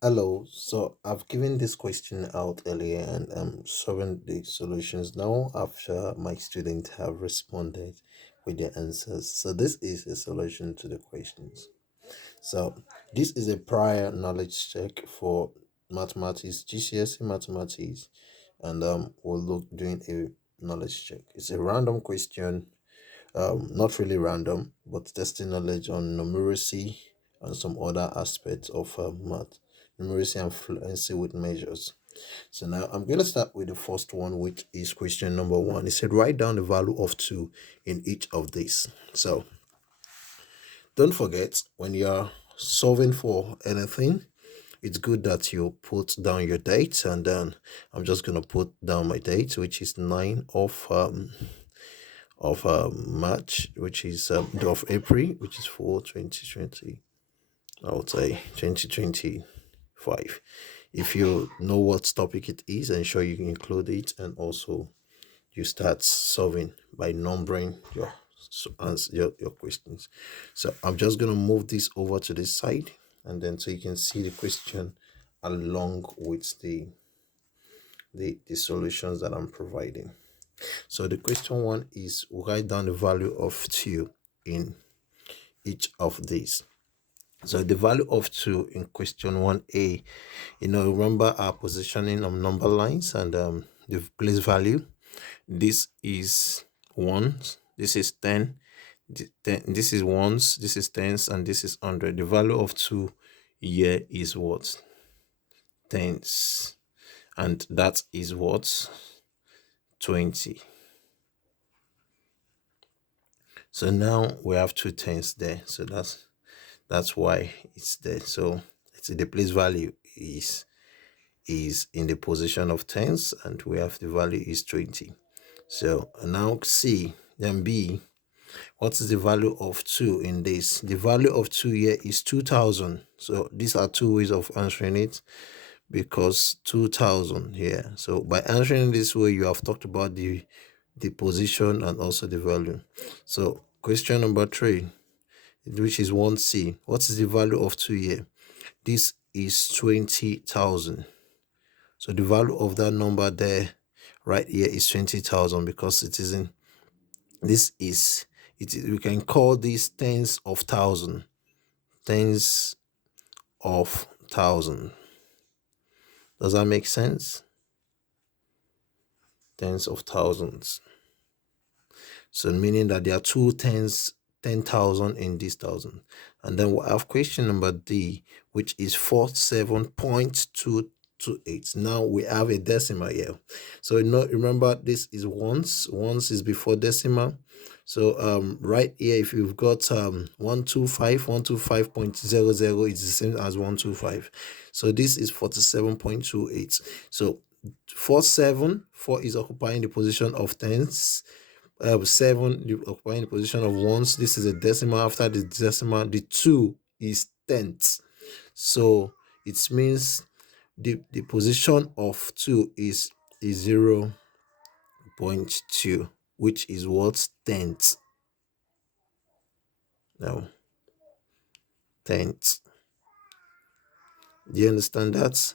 Hello, so I've given this question out earlier and I'm showing the solutions now after my students have responded with their answers. So this is a solution to the questions. So this is a prior knowledge check for mathematics, GCSE mathematics, and we'll look doing a knowledge check. It's a random question, not really random, but testing knowledge on numeracy and some other aspects of math, numeracy and fluency with measures. So now I'm going to start with the first one, which is question number one. It said write down the value of two in each of these. So don't forget when you're solving for anything, it's good that you put down your date, and then I'm just gonna put down my date, which is 9 of March, which is of April, which is for 2020. I would say 2025. If you know what topic it is, ensure you include it, and also you start solving by numbering your answer your questions. So I'm just gonna move this over to this side, and then so you can see the question along with the solutions that I'm providing. So the question one is write down the value of two in each of these. So the value of two in question 1a, remember our positioning of number lines and the place value. This is ones, this is 10, 10, this is ones, this is tens, and this is 100. The value of two here is what? Tens. And that is what? 20. So now we have two tens there. So that's why it's there. So it's the place value is in the position of tens, and we have the value is 20. So now C, then B, what is the value of 2 in this? The value of 2 here is 2000. So these are two ways of answering it, because 2000 here. So by answering this way, you have talked about the position and also the value. So question number 3, which is 1C, what is the value of 2 here? This is 20,000. So the value of that number there right here is 20,000, because it is in this is it is, we can call these tens of thousand, tens of thousand. Does that make sense? Tens of thousands. So meaning that there are two tens, 10,000 in this thousand. And then we have question number D, which is 47.228. Now we have a decimal here. So remember this is ones. Ones is before decimal. So right here, if you've got 125, 125.00 is the same as 125. So this is 47.28. So 4 is occupying the position of tens. 7 you occupying the position of ones. This is a decimal. After the decimal, the 2 is tenths. So it means the position of 2 is 0.2, which is what? Tenths. Now, tenths. Do you understand that?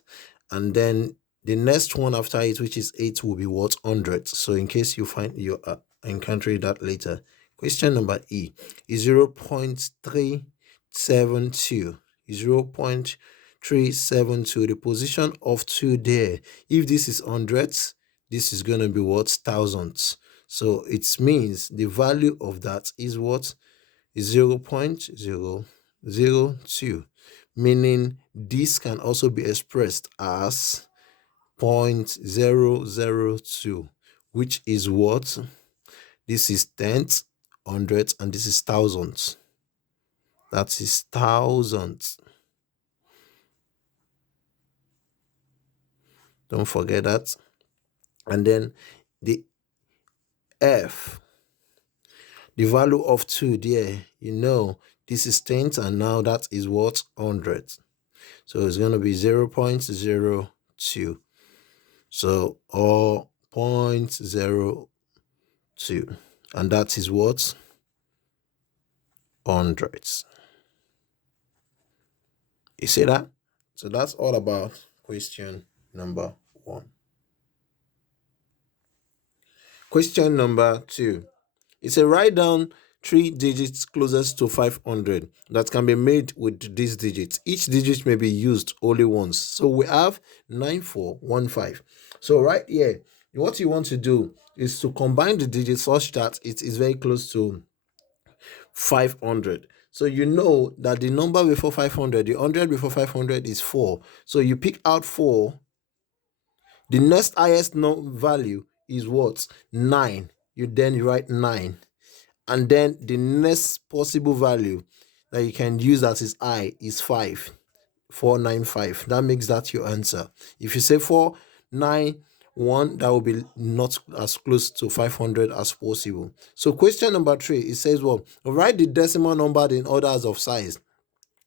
And then the next one after it, which is 8, will be what? 100. So in case you find you encounter that later. Question number E is 0.372. 0.372. The position of 2 there. If this is hundreds, this is going to be what? Thousands. So it means the value of that is what? Is 0.002, meaning this can also be expressed as 0.002, which is what? This is tenths, hundreds, and this is thousands. That is thousands. Don't forget that. And then the F, the value of 2 there, this is tenths, and now that is what? 100. So it's going to be 0.02. So, or 0.02. And that is what? Hundreds. You see that? So that's all about question number 1. Question number 2. It's a write down 3 digits closest to 500 that can be made with these digits. Each digit may be used only once. So we have 9415. So right here, what you want to do is to combine the digits such that it is very close to 500. So you know that the number before 500, the 100 before 500 is 4. So you pick out 4. The next highest value is what? 9. You then write 9. And then the next possible value that you can use that is I is 5. 495. That makes that your answer. If you say 491, that will be not as close to 500 as possible. So question number 3, it says, well, write the decimal number in orders of size.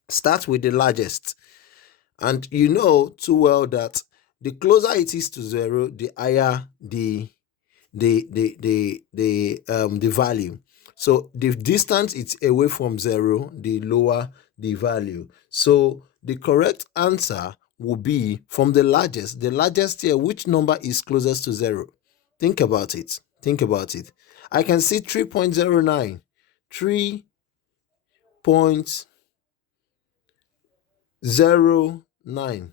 Start with the largest. And you know too well that the closer it is to 0, the higher the value. So the distance it's away from 0, the lower the value. So the correct answer will be from the largest. The largest here, which number is closest to 0? Think about it. Think about it. I can see 3.09. 3.09.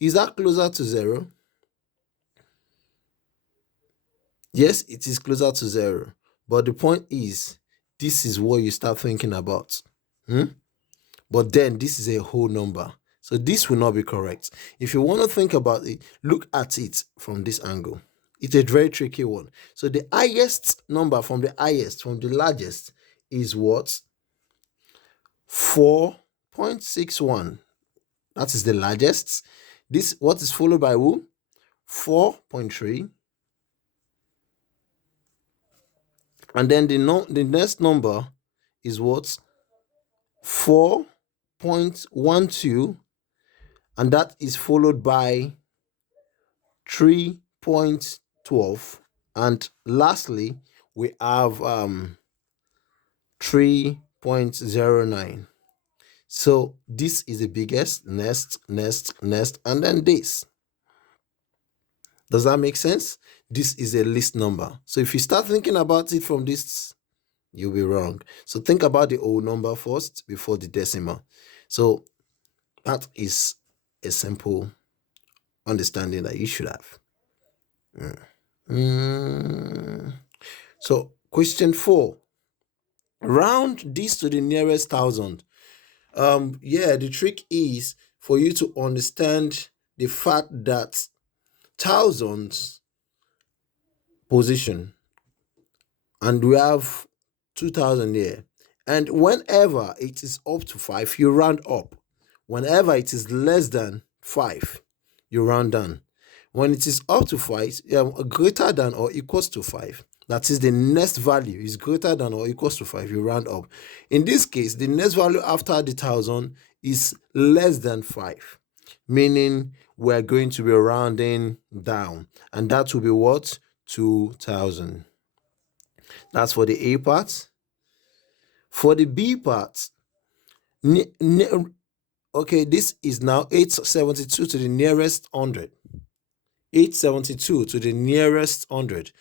Is that closer to 0? Yes, it is closer to 0. But the point is, this is what you start thinking about. But then this is a whole number. So this will not be correct. If you want to think about it, look at it from this angle. It's a very tricky one. So the highest number from the largest is what? 4.61. That is the largest. This, what is followed by who? 4.3. And then the next number is what? 4.12. And that is followed by 3.12. And lastly, we have 3.09. So this is the biggest, next, and then this. Does that make sense? This is a least number. So if you start thinking about it from this, you'll be wrong. So think about the whole number first before the decimal. So that is a simple understanding that you should have. So question 4. Round this to the nearest 1,000. The trick is for you to understand the fact that thousands position, and we have 2,000 here, and whenever it is up to 5, you round up. Whenever it is less than 5, you round down. When it is up to 5, greater than or equals to 5, that is the next value is greater than or equals to 5, you round up. In this case, the next value after the 1,000 is less than 5, meaning we're going to be rounding down, and that will be what? 2,000. That's for the A part. For the B part, okay, this is now 872 to the nearest 100. 872 to the nearest 100.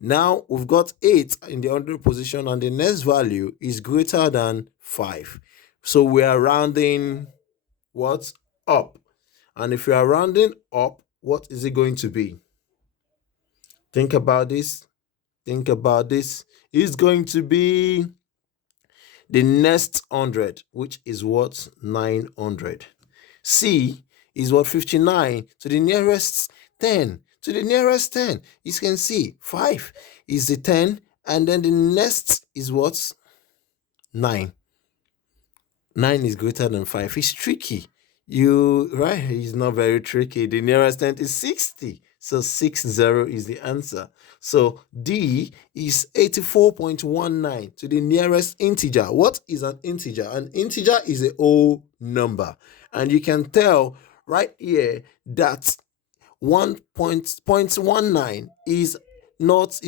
Now we've got 8 in the 100 position, and the next value is greater than 5. So we are rounding what? Up. And if you are rounding up, what is it going to be? Think about this. Think about this. It's going to be the next 100, which is what? 900. C is what? 59 to the nearest 10. To the nearest 10, you can see 5 is the 10, and then the next is what? 9. 9 is greater than 5. It's tricky. Right? It's not very tricky. The nearest 10 is 60. So 60 is the answer. So D is 84.19 to the nearest integer. What is an integer? An integer is a whole number. And you can tell right here that 1.19 is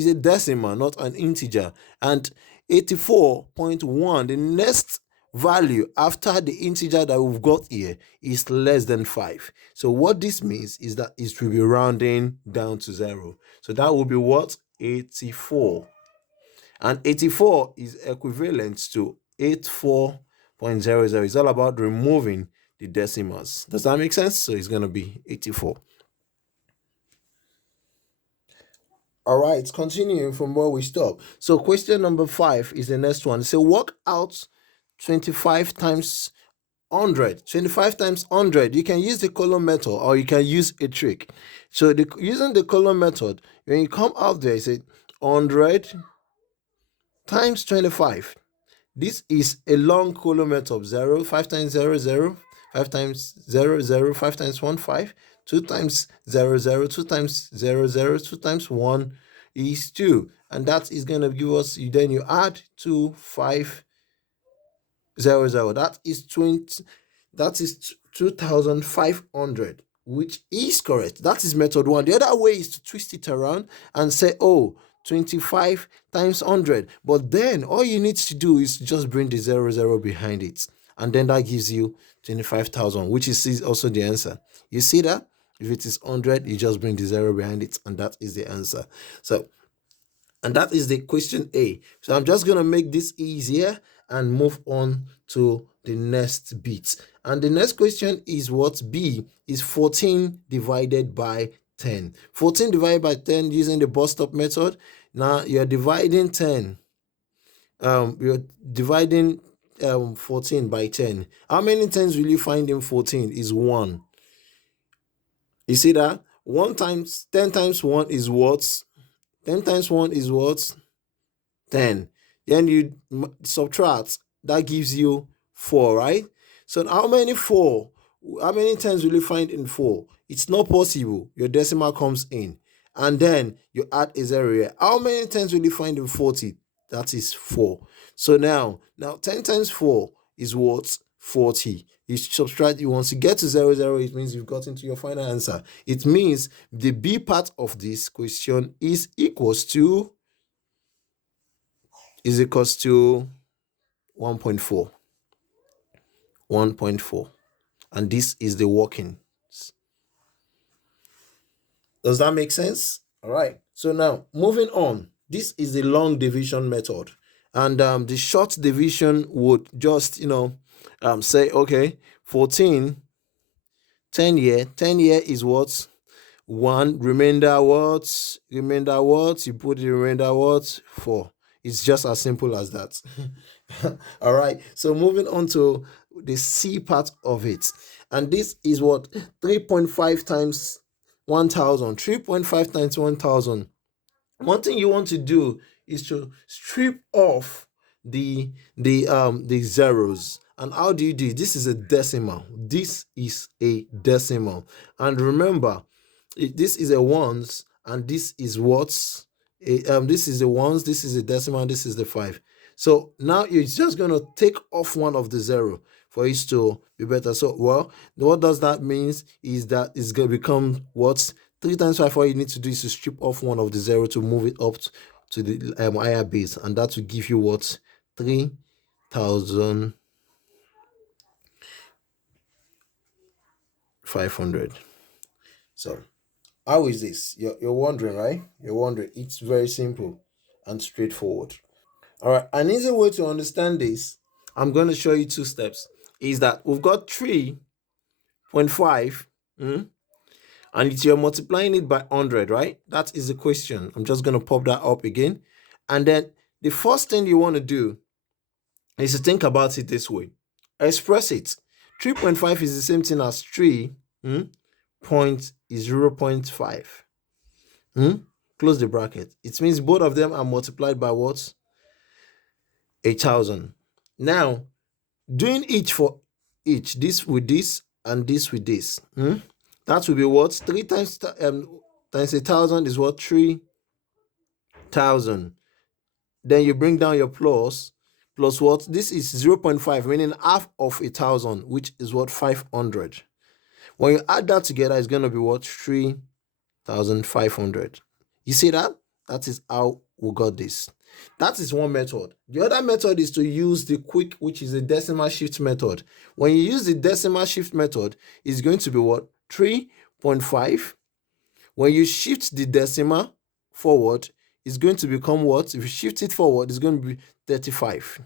a decimal, not an integer. And 84.1, the next value after the integer that we've got here is less than 5. So what this means is that it will be rounding down to 0. So that will be what? 84. And 84 is equivalent to 84.00. It's all about removing the decimals. Does that make sense? So it's going to be 84. All right, continuing from where we stop. So question number 5 is the next one. So work out 25 times 100. 25 times 100. You can use the column method or you can use a trick. So using the column method, when you come out there, you say 100 times 25. This is a long column method. 0, 5 times 0, 0, 5 times 0, 0, 5 times 1, 5, 2 times 0, 0, 2 times 0, 0, 2 times 1 is 2. And that is going to give us, then you add 2, 5, 0, 0. That is 20. That is 2,500, which is correct. That is method 1. The other way is to twist it around and say, oh, 25 times 100. But then all you need to do is just bring the 0, 0 behind it. And then that gives you 25,000, which is also the answer. You see that? If it is 100, you just bring the 0 behind it, and that is the answer. So, and that is the question A. So I'm just going to make this easier and move on to the next bit. And the next question is what? B is 14 divided by 10. 14 divided by 10 using the bus stop method. Now you're dividing 10. You're dividing 14 by 10. How many tens will you find in 14? Is 1. You see that? 10 times 1 is what? 10 times 1 is what? 10. Then you subtract. That gives you 4, right? So how many 4? How many times will you find in 4? It's not possible. Your decimal comes in. And then you add a 0 here. How many times will you find in 40? That is 4. So now 10 times 4 is what? 40. You subtract, once you get to 0, 0, it means you've gotten to your final answer. It means the B part of this question is equals to 1.4. 1.4. And this is the working. Does that make sense? All right. So now moving on. This is the long division method. And the short division would just, say, okay, 14, 10 here. 10 here is what? 1. Remainder what? Remainder what? You put the remainder what? 4. It's just as simple as that. All right. So moving on to the C part of it. And this is what? 3.5 times 1,000. 3.5 times 1,000. One thing you want to do is to strip off the zeros. And how do you do it? This is a decimal. This is a decimal. And remember, this is a ones, and this is what's this is the ones, this is a decimal, and this is the 5. So now you're just going to take off one of the 0 for it to be better. So, well, what does that mean is that it's going to become what? 3 times 5. All you need to do is to strip off one of the 0 to move it up to the higher base. And that will give you what? 3,500. So, how is this? You're wondering, right? You're wondering. It's very simple and straightforward. All right, an easy way to understand this, I'm going to show you 2 steps, is that we've got 3.5, and you're multiplying it by 100, right? That is the question. I'm just going to pop that up again. And then the first thing you want to do is to think about it this way. Express it. 3.5 is the same thing as 3.0.5. Close the bracket. It means both of them are multiplied by what? 1,000. Now, doing each for each, this with this and this with this, that will be what? 3 times 1,000 is what? 3,000. Then you bring down your plus what? This is 0.5, meaning half of 1,000, which is what? 500. When you add that together, it's going to be what? 3,500. You see that? That is how we got this. That is one method. The other method is to use the quick, which is the decimal shift method. When you use the decimal shift method, it's going to be what? 3.5. When you shift the decimal forward, it's going to become what? If you shift it forward, it's going to be 35.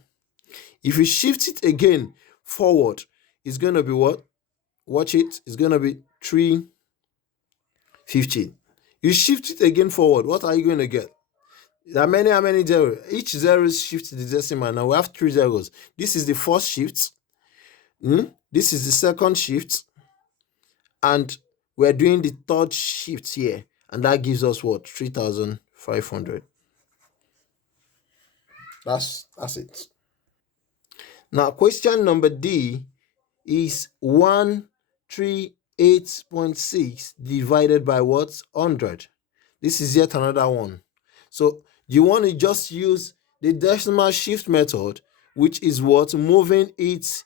If you shift it again forward, it's going to be what? Watch it. It's going to be 350. You shift it again forward. What are you going to get? There are how many zeros? Each zero shifts the decimal. Now we have 3 zeros. This is the first shift. This is the second shift. And we're doing the third shift here. And that gives us what? 3,500. That's it. Now question number D is 138.6 divided by what? 100. This is yet another one. So you want to just use the decimal shift method, which is what? Moving it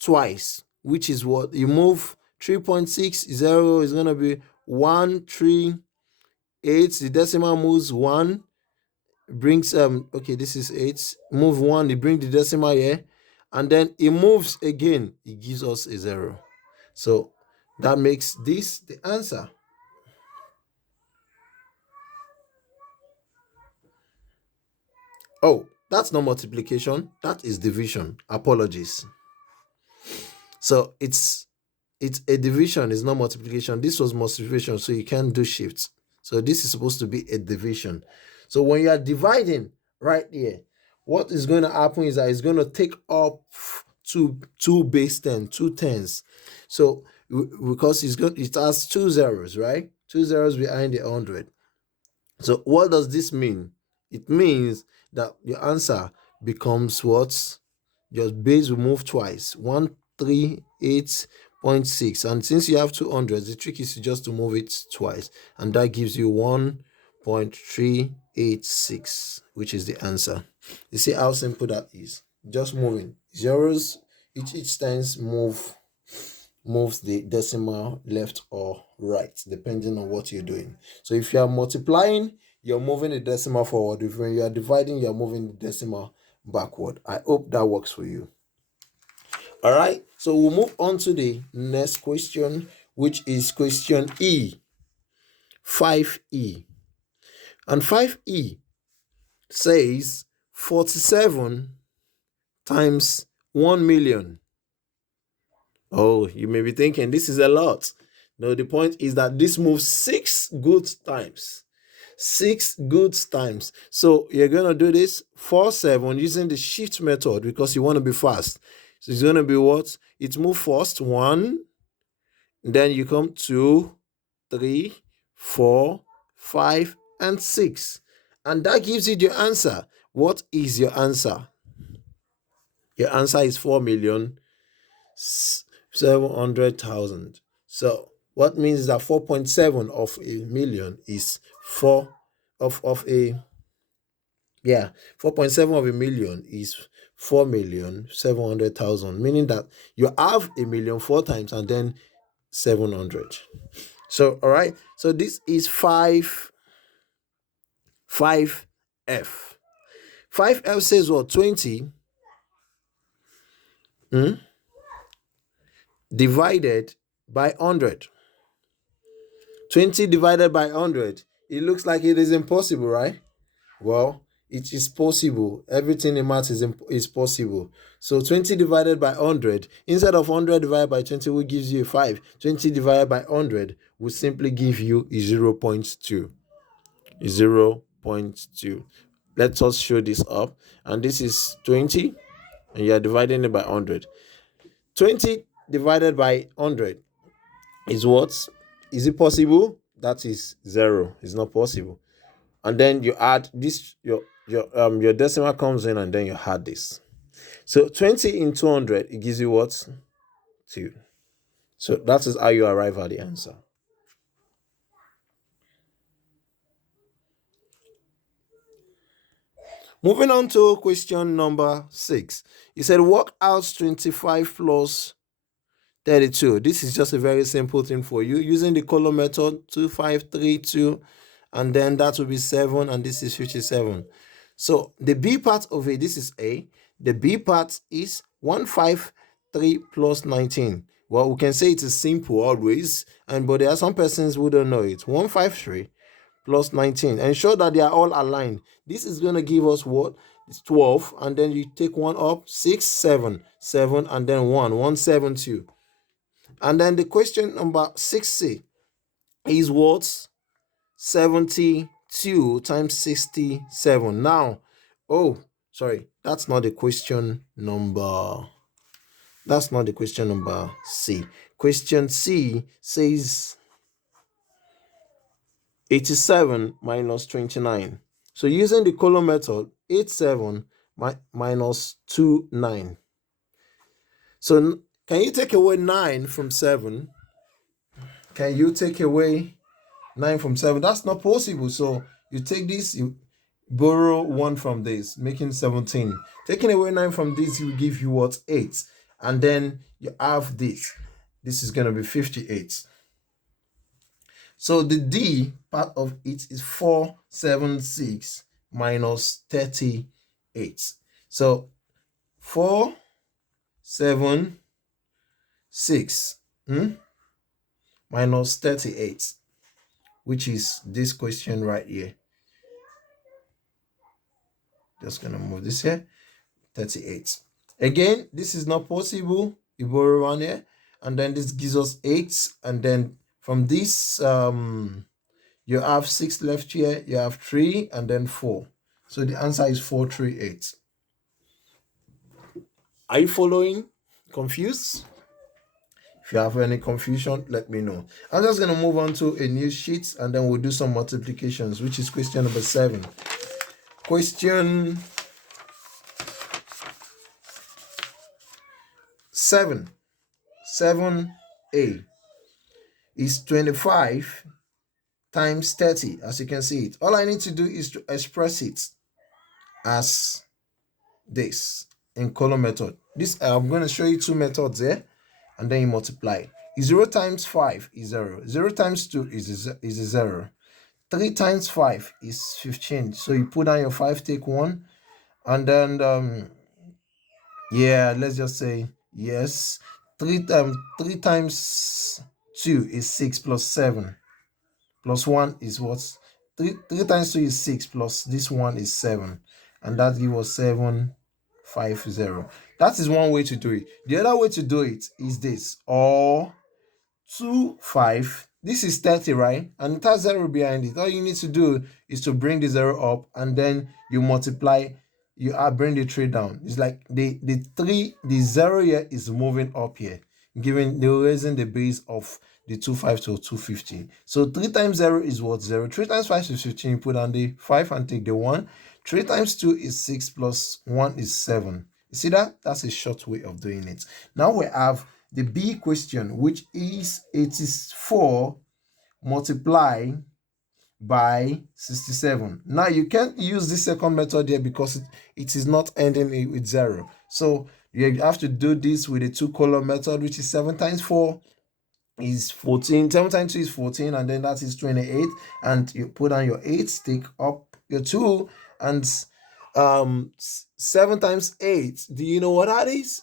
twice, which is what? You move 3.60 is going to be 138. The decimal moves 1, brings okay, this is 8, move 1, it brings the decimal here, and then it moves again, it gives us a 0. So that makes this the answer. Oh, that's not multiplication, that is division. Apologies. So it's a division, it's not multiplication. This was multiplication, so you can't do shifts. So this is supposed to be a division. So when you are dividing right here, what is going to happen is that it's going to take up two base 10, 2 tens. So because it has 2 zeros, right? 2 zeros behind the 100. So what does this mean? It means that your answer becomes what? Your base will move twice. 138.6. And since you have 200, the trick is just to move it twice. And that gives you 1.386, which is the answer. You see how simple that is? Just moving. Zeros, each times moves the decimal left or right, depending on what you're doing. So if you are multiplying, you're moving the decimal forward. If you are dividing, you're moving the decimal backward. I hope that works for you. All right, so we'll move on to the next question, which is question E, 5E. And 5E says 47 times 1 million. Oh, you may be thinking this is a lot. No, the point is that this moves 6 good times. 6 good times. So you're going to do this 47 using the shift method because you want to be fast. So it's going to be what? It moves first 1, then you come 2, 3, 4, 5, and 6. And that gives you your answer. What is your answer? Your answer is 4,700,000. So what means that 4.7 of a million is 4.7 of a million is 4,700,000, meaning that you have a million 4 times and then 700. So all right, so this is 5F. 5F says what? 20 divided by 100. 20 divided by 100. It looks like it is impossible, right? Well, it is possible. Everything in math is possible. So 20 divided by 100, instead of 100 divided by 20, will gives you a 5. 20 divided by 100 will simply give you a 0.2. 0.2. Let us show this up. And this is 20, and you are dividing it by 100. 20 divided by 100 is what? Is it possible? That is 0. It's not possible. And then you add this, your decimal comes in, and then you add this. So 20 in 200, it gives you what? 2. So that is how you arrive at the answer. Moving on to question number 6. It said work out 25 plus 32. This is just a very simple thing for you. Using the column method, 2, 5, 3, 2, and then that will be 7, and this is 57. So the B part of it, this is A. The B part is 153 plus 19. Well, we can say it is simple always, but there are some persons who don't know it. 153 plus 19. Ensure that they are all aligned. This is going to give us what? It's 12, and then you take one up, 6, 7, 7, and then 1, 172. And then the question number 6C is what? 72 times 67. Now, oh, sorry, that's not the question number. That's not the question number C. Question C says 87 minus 29. So using the column method, 87 minus 29. So can you take away 9 from 7? Can you take away 9 from 7? That's not possible. So you take this, you borrow 1 from this, making 17. Taking away 9 from this will give you what? 8. And then you have this. This is going to be 58. So the D part of it is 476 minus 38. So 476 minus 38, which is this question right here. Just gonna move this here. 38. Again, this is not possible. You borrow 1 here, and then this gives us 8, and then from this you have 6 left here, you have 3, and then 4. So the answer is 438. Are you following? Confused? If you have any confusion, let me know. I'm just going to move on to a new sheet, and then we'll do some multiplications, which is question number 7. Question 7, 7A is 25 times 30, as you can see it. All I need to do is to express it as this in column method. This I'm going to show you 2 methods there, and then you multiply. 0 times 5 is 0. 0 times 2 is a 0. 3 times 5 is 15. So you put down your 5, take 1, and then yeah, let's just say yes. 3 times 2 is 6 plus 7. Plus 1 is what? 3 times 2 is 6 plus this 1 is 7. And that gives us 750. That is one way to do it. The other way to do it is this. Or 2, 5. This is 30, right? And it has 0 behind it. All you need to do is to bring the 0 up, and then you multiply. You bring the 3 down. It's like the 0 here is moving up here, giving the raising the base of the 25 to 250. So 3 times 0 is what? 0. 3 times 5 is 15. You put on the 5 and take the 1. 3 times 2 is 6 plus 1 is 7. You see that? That's a short way of doing it. Now we have the B question, which is 84 multiplied by 67. Now you can't use this second method here because it is not ending with 0. So you have to do this with the 2 column method, which is 7 times 4 is 14. 7 times 2 is 14, and then that is 28. And you put on your 8, take up your 2, and 7 times 8. Do you know what that is?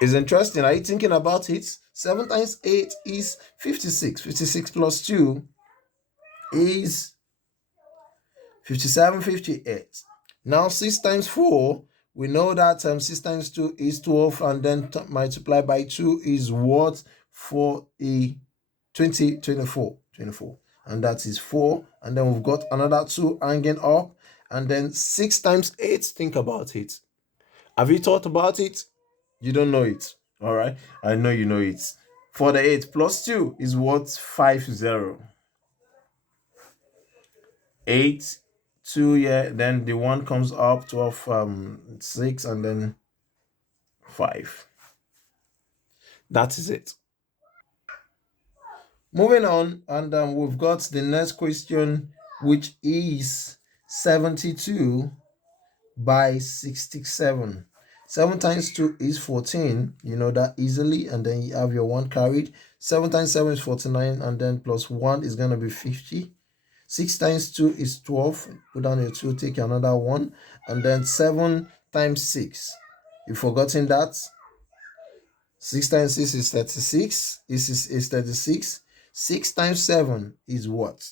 It's interesting. Are you thinking about it? 7 times 8 is 56. 56 plus 2 is 57, 58. Now 6 times 4, we know that 6 times 2 is 12, and then multiply by 2 is what? For a 24. And that is 4. And then we've got another 2 hanging up. And then 6 times 8, think about it. Have you thought about it? You don't know it. All right. I know you know it. For the 8 plus 2 is what? 50. 8, 2, yeah. Then the 1 comes up, 12, 6, and then 5. That is it. Moving on, and we've got the next question, which is 72 by 67. 7 times 2 is 14. You know that easily. And then you have your 1 carried. 7 times 7 is 49. And then plus 1 is going to be 50. 6 times 2 is 12. Put down your 2, take another 1. And then 7 times 6. You've forgotten that? 6 times 6 is 36. Is 36. 6 times 7 is what?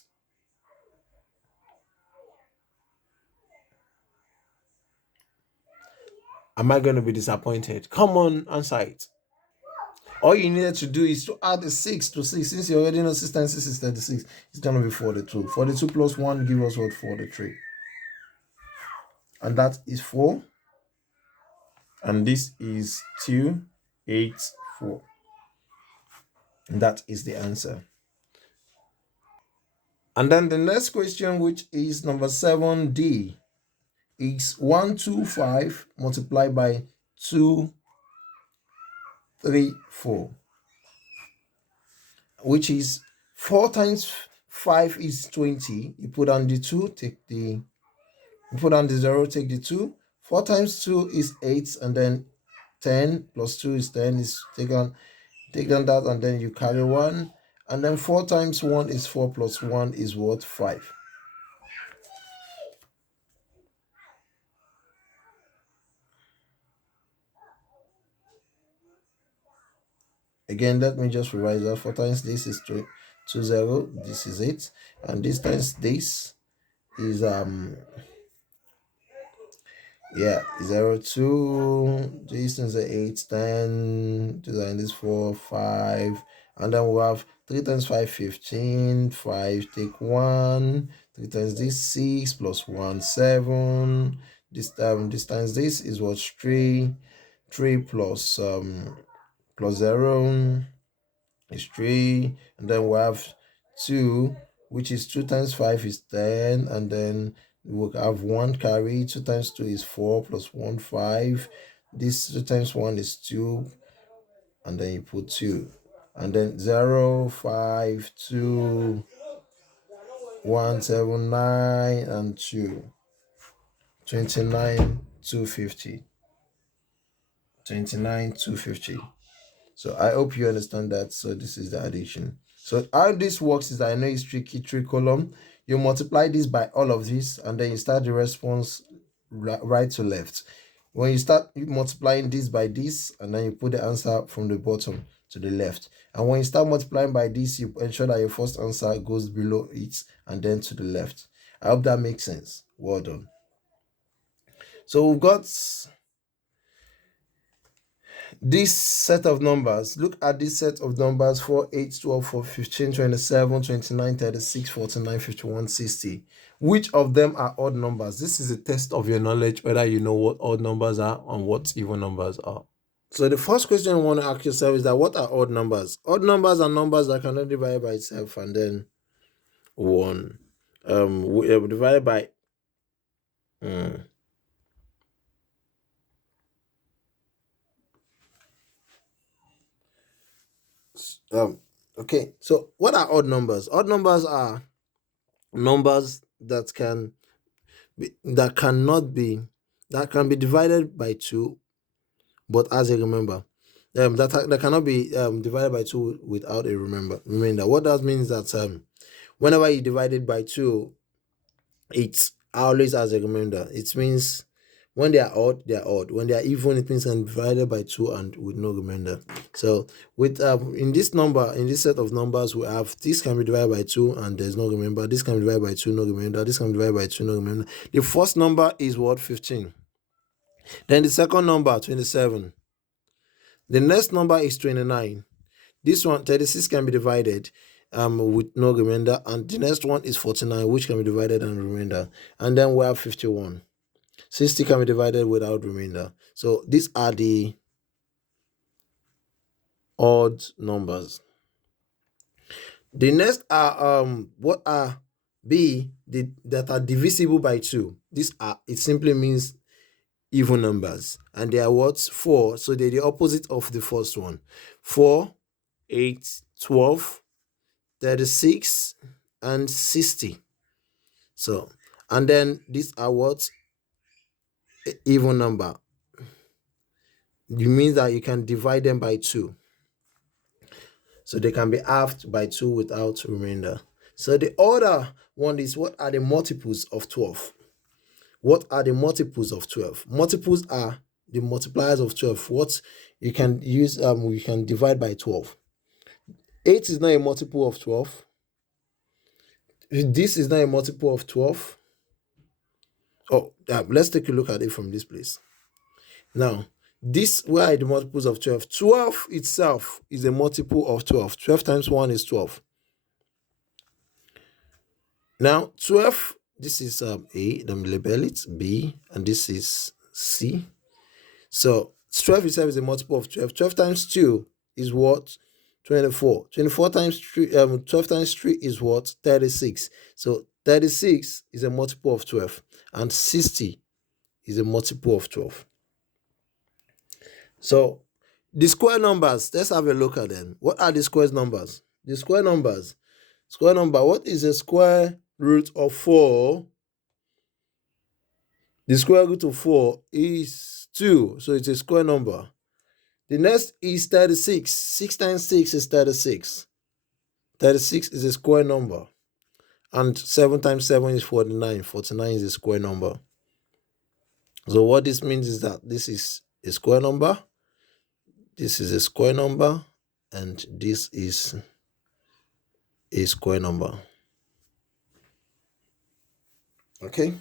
Am I going to be disappointed? Come on, answer it. All you needed to do is to add a 6 to 6. Since you already know 6 times 6 is 36, it's going to be 42. 42 plus 1 give us what? 43. And that is 4. And this is 284. And that is the answer. And then the next question, which is number 7D, is 125 multiplied by 234, which is 4 times 5 is 20. You put on the 2, you put on the 0, take the 2. 4 times 2 is 8, and then 10 plus 2 is 10. Is take on that, and then you carry 1. And then 4 times 1 is 4 plus 1 is what? 5. Again, let me just revise that. 4 times this is 20. This is 8. And this times this is 0, 2, this is 8, 10, 2 times this 4, 5, and then we have 3 times 5, 15, 5, take 1, 3 times this 6 plus 1, 7, this times this is what? 3 plus 0 is 3, and then we have 2, which is 2 times 5 is 10, and then we'll have 1 carry. 2 times 2 is 4 plus 1, 5. This 2 times 1 is 2, and then you put 2, and then 0, 5, 2, 1, 7, 9, and 2. 29, 250. 29, 250. So I hope you understand that. So this is the addition. So how this works is, I know it's tricky, 3 column. You multiply this by all of this, and then you start the response right to left. When you start multiplying this by this, and then you put the answer from the bottom to the left. And when you start multiplying by this, you ensure that your first answer goes below it and then to the left. I hope that makes sense. Well done. So we've got this set of numbers. Look at this set of numbers: 4, 8, 12, 4, 15, 27, 29, 36, 49, 51, 60. Which of them are odd numbers? This is a test of your knowledge, whether you know what odd numbers are and what even numbers are. So the first question you want to ask yourself is that, what are odd numbers? Odd numbers are numbers that cannot divide by itself and then 1. Divided by okay, so what are odd numbers? Odd numbers are numbers that can be divided by 2, but as a remember. That cannot be divided by 2 without a remainder. What that means is that whenever you divide it by 2, it's always as a remainder. It means when they are odd, they are odd. When they are even, it means divided by 2 and with no remainder. So with in this set of numbers, we have this can be divided by 2 and there's no remainder. This can be divided by 2, no remainder. This can be divided by 2, no remainder. The first number is what? 15. Then the second number, 27. The next number is 29. This one, 36, can be divided with no remainder, and the next one is 49, which can be divided and remainder. And then we have 51. 60 can be divided without remainder. So these are the odd numbers. The next are what are that are divisible by 2. It simply means even numbers, and they are what? 4. So they're the opposite of the first one. 4, 8, 12, 36, and 60. So, and then these are what? Even number. It means that you can divide them by 2. So they can be halved by 2 without remainder. So the other one is, what are the multiples of 12? What are the multiples of 12? Multiples are the multipliers of 12. What you can use, we can divide by 12. 8 is not a multiple of 12. This is not a multiple of 12. Oh, let's take a look at it from this place. Now, where are the multiples of 12? 12 itself is a multiple of 12. 12 times 1 is 12. Now, 12, this is A, let me label it B, and this is C. So 12 itself is a multiple of 12. 12 times 2 is what? 24. 24 times 3, 12 times 3 is what? 36. So 36 is a multiple of 12, and 60 is a multiple of 12. So the square numbers, let's have a look at them. What are the square numbers? The square numbers. Square number, what is the square root of 4? The square root of 4 is 2, so it's a square number. The next is 36. 6 times 6 is 36. 36 is a square number. And 7 times 7 is 49. 49 is a square number. So what this means is that this is a square number, this is a square number, and this is a square number. Okay?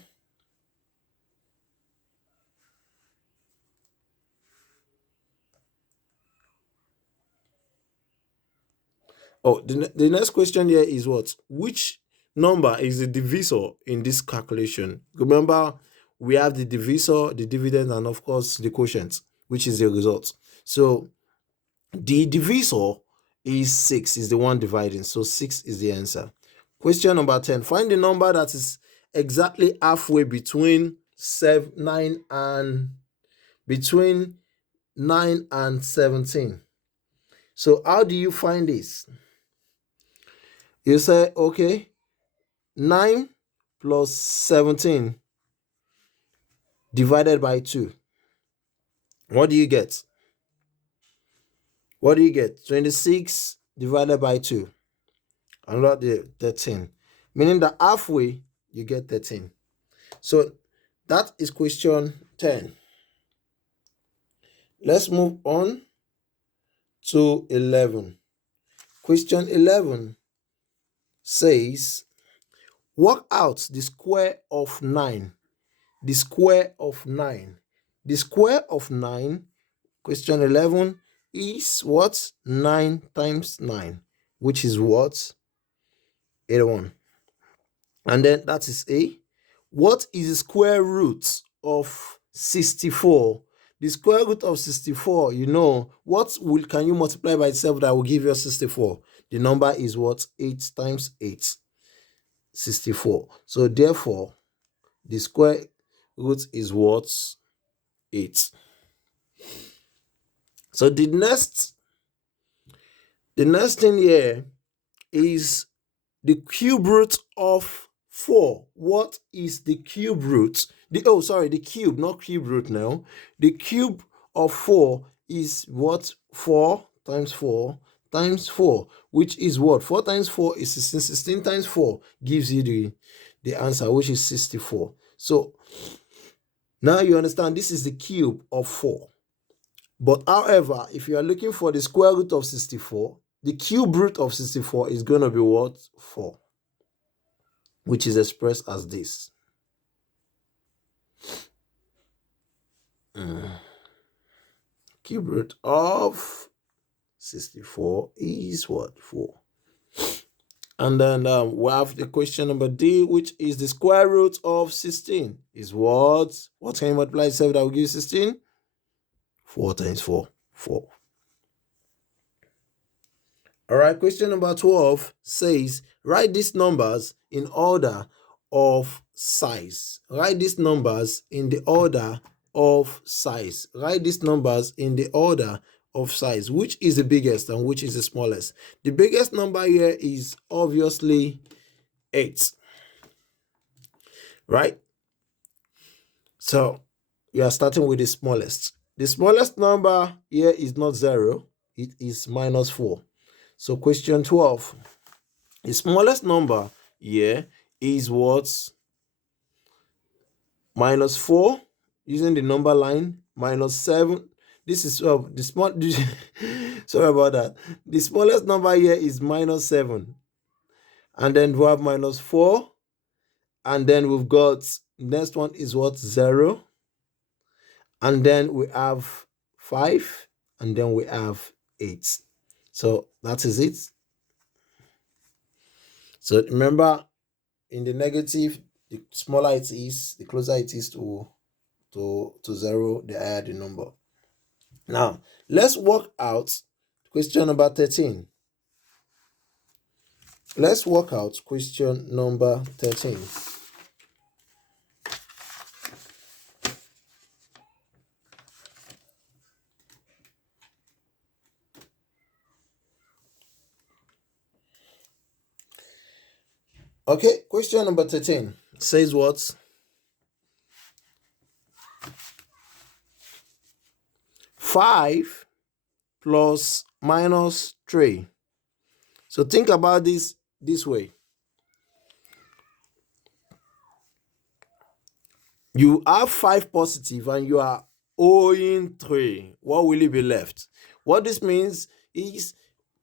Oh, the next question here is what? Which number is the divisor in this calculation? Remember, we have the divisor, the dividend, and of course the quotient, which is the result. So the divisor is 6, is the one dividing. So 6 is the answer. Question number 10. Find the number that is exactly halfway between 9 and 17. So how do you find this? You say, okay, 9 plus 17 divided by 2. What do you get? What do you get? 26 divided by 2. And not the 13. Meaning that halfway, you get 13. So that is question 10. Let's move on to 11. Question 11 says, work out the square of 9. The square of 9. The square of 9, question 11, is what? 9 times 9, which is what? 81. And then that is A. What is the square root of 64? The square root of 64, you know, can you multiply by itself that will give you 64? The number is what? 8 times 8. 64. So therefore, the square root is what? 8. So the next thing here is the cube root of 4. What is the cube root? The cube, not cube root now. The cube of 4 is what? 4 times 4 times 4, which is what? 4 times 4 is 16. 16 times 4 gives you the answer, which is 64. So now you understand this is the cube of 4. But however, if you are looking for the square root of 64, the cube root of 64 is going to be what? 4, which is expressed as this. Cube root of 64 is what? 4. And then we have the question number D, which is the square root of 16 is what? What can you multiply itself that will give you 16? 4 times 4, 4. All right, question number 12 says, write these numbers in order of size. Write these numbers in the order of size. Write these numbers in the order of size. Which is the biggest and which is the smallest? The biggest number here is obviously 8. Right? So you are starting with the smallest. The smallest number here is not 0. It is -4. So question 12 The smallest number here is what? Minus 4, using the number line, minus 7. This is the small sorry about that. The smallest number here is minus 7. And then we have minus 4. And then we've got next one is what? 0. And then we have 5. And then we have 8. So that is it. So remember, in the negative, the smaller it is, the closer it is to 0, the higher the number. Now, let's work out question number 13. Let's work out question number 13. Okay, question number 13 says what? 5 plus minus 3. So think about this way. You have 5 positive and you are owing 3. What will it be left? What this means is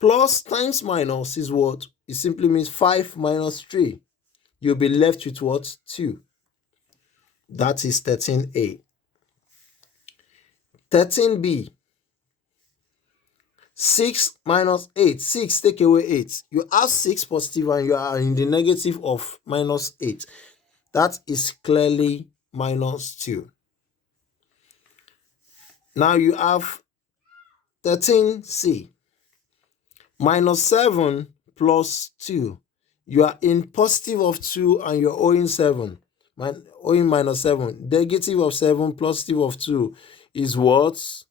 plus times minus is what? It simply means 5 minus 3. You'll be left with what? 2. That is 13A. 13B. 6 minus 8. 6, take away 8. You have 6 positive and you are in the negative of minus 8. That is clearly minus 2. Now you have 13C. Minus 7 plus 2. You are in positive of 2 and you're owing 7. Owing minus 7. Negative of 7, positive of 2 is what?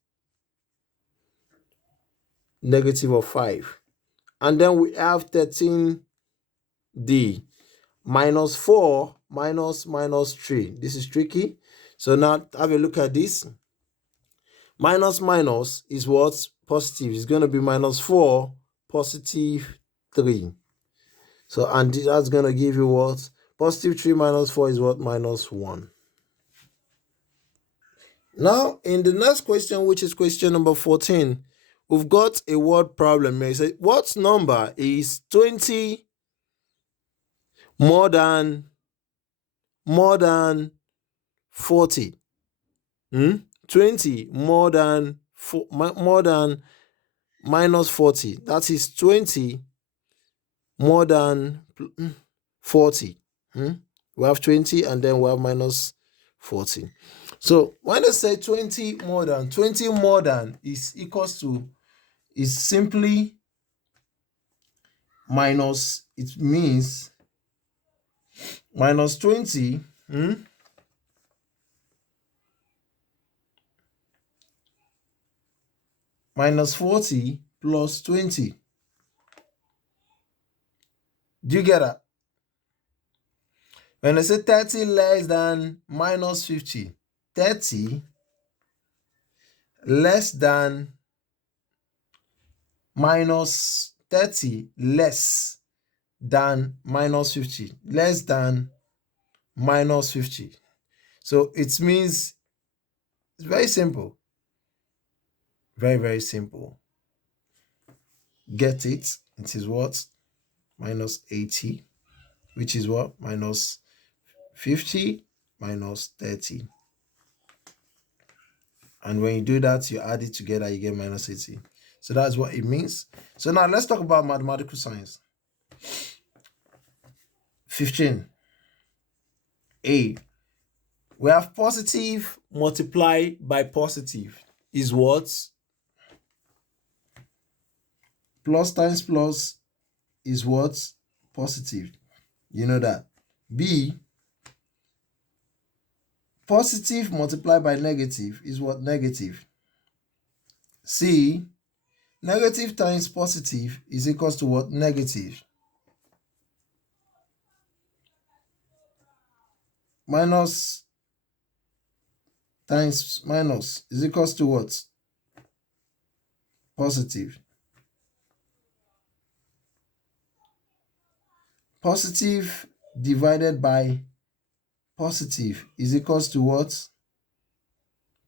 Negative of 5. And then we have 13D. Minus 4 minus 3. This is tricky. So now have a look at this. Minus is what? Positive. It's going to be minus 4, positive 3. So, and that's going to give you what? Positive 3 minus 4 is what? Minus 1. Now, in the next question, which is question number 14, we've got a word problem here. Say, what number is 20 more than 40? 20 more than minus 40. That is 20 more than 40. We have 20 and then we have minus 40. So when they say 20 more than is equals to, is simply minus, it means minus 20 minus 40 plus 20. Do you get that? When I say 30 less than minus 50, 30 less than minus 30 less than minus 50, less than minus 50. So it means it's very simple. Very, very simple. Get it? It is what? Minus 80, which is what? Minus 50 minus 30. And when you do that, you add it together, you get minus 80. So that's what it means. So now let's talk about mathematical science. 15. A. We have positive multiply by positive is what? Plus times plus is what? Positive. You know that. B. Positive multiplied by negative is what? Negative. C. Negative times positive is equals to what? Negative. Minus times minus is equals to what? Positive. Positive divided by positive is equals to what?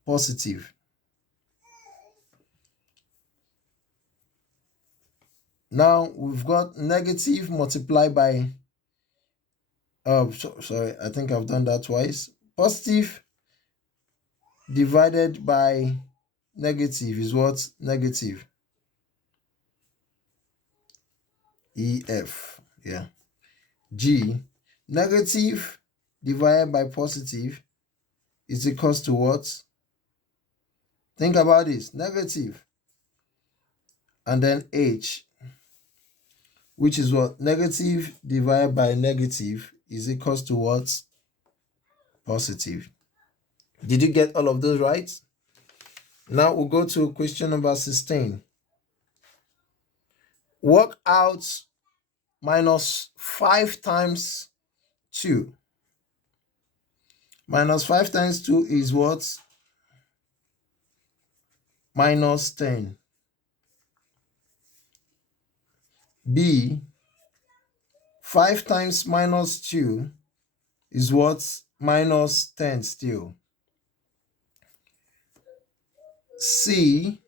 Positive. Now we've got negative multiplied by, sorry, I think I've done that twice. Positive divided by negative is what? Negative. EF. Yeah. G. Negative divided by positive is equals to what? Think about this. Negative. And then H, which is what? Negative divided by negative is equals to what? Positive. Did you get all of those right? Now we'll go to question number 16. Work out minus 5 times 2. Minus 5 times 2 is what? Minus 10. B, 5 times minus 2 is what? Minus 10 still. C,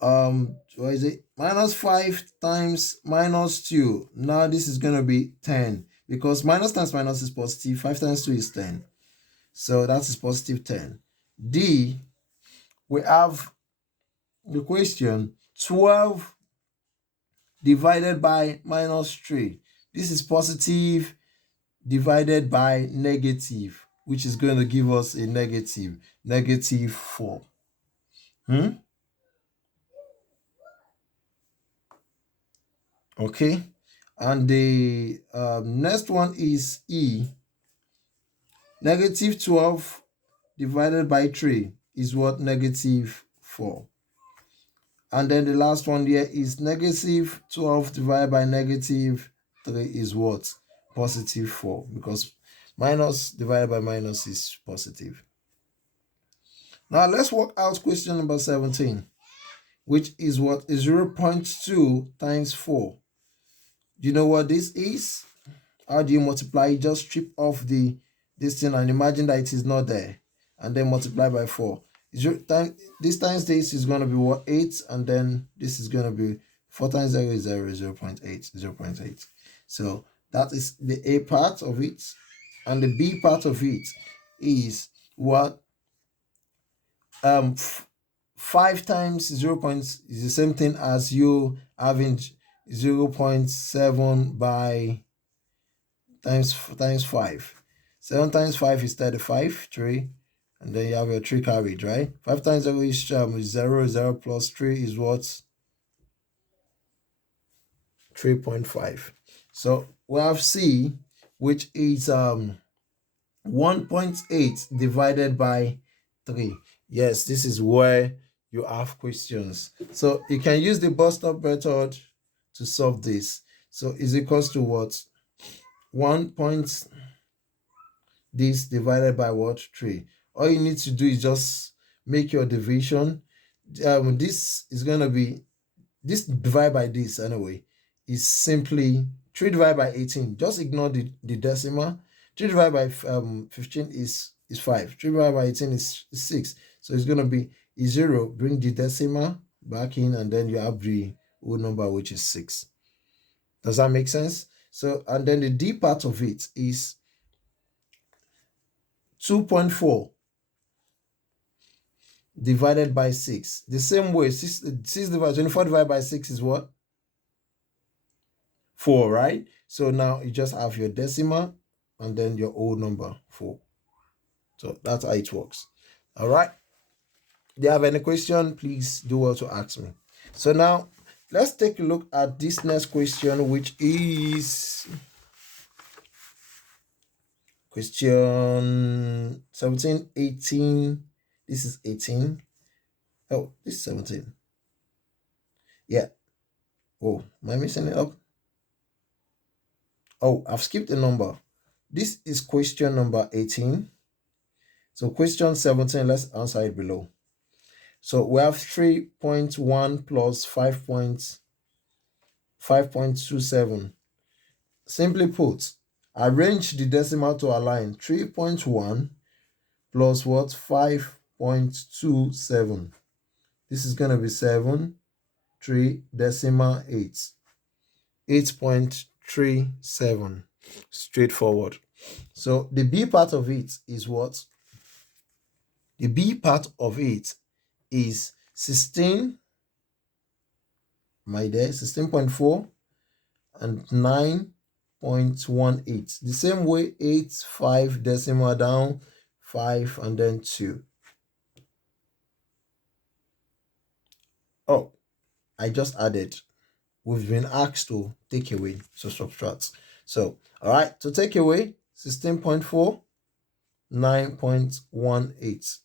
what is it? Minus 5 times minus 2. Now this is going to be 10 because minus times minus is positive. 5 times 2 is 10. So that is positive 10. D, we have the question 12 divided by minus 3. This is positive divided by negative, which is going to give us a negative 4. Okay, and the next one is E. Negative 12 divided by 3 is what? Negative 4. And then the last one here is negative 12 divided by negative 3 is what? Positive 4, because minus divided by minus is positive. Now let's work out question number 17, which is what? Is 0.2 times 4. Do you know what this is? How do you multiply? Just strip off this thing and imagine that it is not there, and then multiply by 4. This times this is going to be what? 8, and then this is going to be 4 times 0 is 0, 0.8, 0.8. So that is the A part of it, and the B part of it is what? 5 times 0. Is the same thing as you having 0.7 by times 5. 7 times 5 is 35, 3, and then you have your 3 carried, right? 5 times 0 is 0, 0 plus 3 is what? 3.5. So we have C, which is 1.8 divided by 3. Yes, this is where you have questions. So you can use the bus stop method to solve this. So is equals to what? 1 point this divided by what? 3. All you need to do is just make your division. This is going to be, this divided by this anyway, is simply 3 divided by 18. Just ignore the decimal. 3 divided by 15 is 5. 3 divided by 18 is 6. So it's going to be 0. Bring the decimal back in, and then you have the whole number, which is 6. Does that make sense? So, and then the D part of it is 2.4 divided by 6. The same way, 6 divided 24 divided by 6 is what? 4, right? So now you just have your decimal and then your whole number, 4. So that's how it works. All right. Do you have any question? Please do well to ask me. So now let's take a look at this next question, which is question 17, 18. This is 18. Oh, this is 17. Yeah. Oh, am I missing it up? Oh, I've skipped a number. This is question number 18. So question 17, let's answer it below. So we have 3.1 plus 5.27 simply put, arrange the decimal to align 3.1 plus what? 5.27. This is going to be 7, 3 decimal 8. 8.37. Straightforward. So the B part of it is what? The B part of it is 16, my dear, 16.4 and 9.18. The same way, 8, 5 decimal down, 5 and then 2. Oh, I just added. We've been asked to take away, so subtract. So, all right, to take away 16.4, 9.18.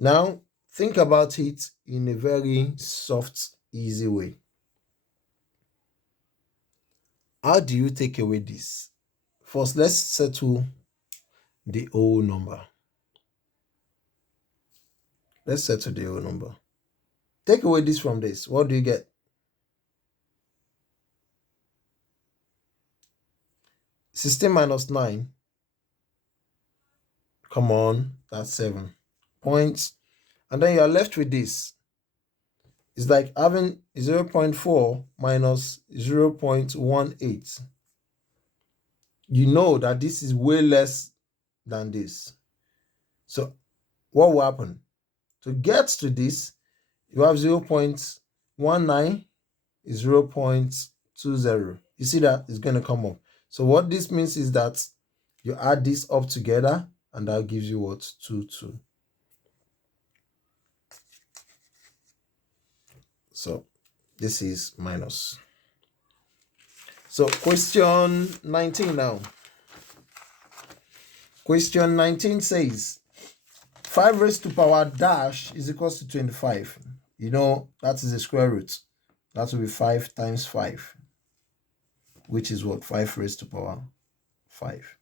Now, think about it in a very soft, easy way. How do you take away this? First, let's settle the whole number. Let's settle the whole number. Take away this from this. What do you get? 16 minus 9. Come on, that's 7 points. And then you are left with this. It's like having 0.4 minus 0.18. You know that this is way less than this. So what will happen? To get to this, you have 0.19 is 0.20. You see that it's going to come up. So what this means is that you add this up together and that gives you what? 22. So this is minus. So question 19 now. Question 19 says 5 raised to power dash is equals to 25. You know, that is the square root. That will be 5 times 5, which is what? 5 raised to power 5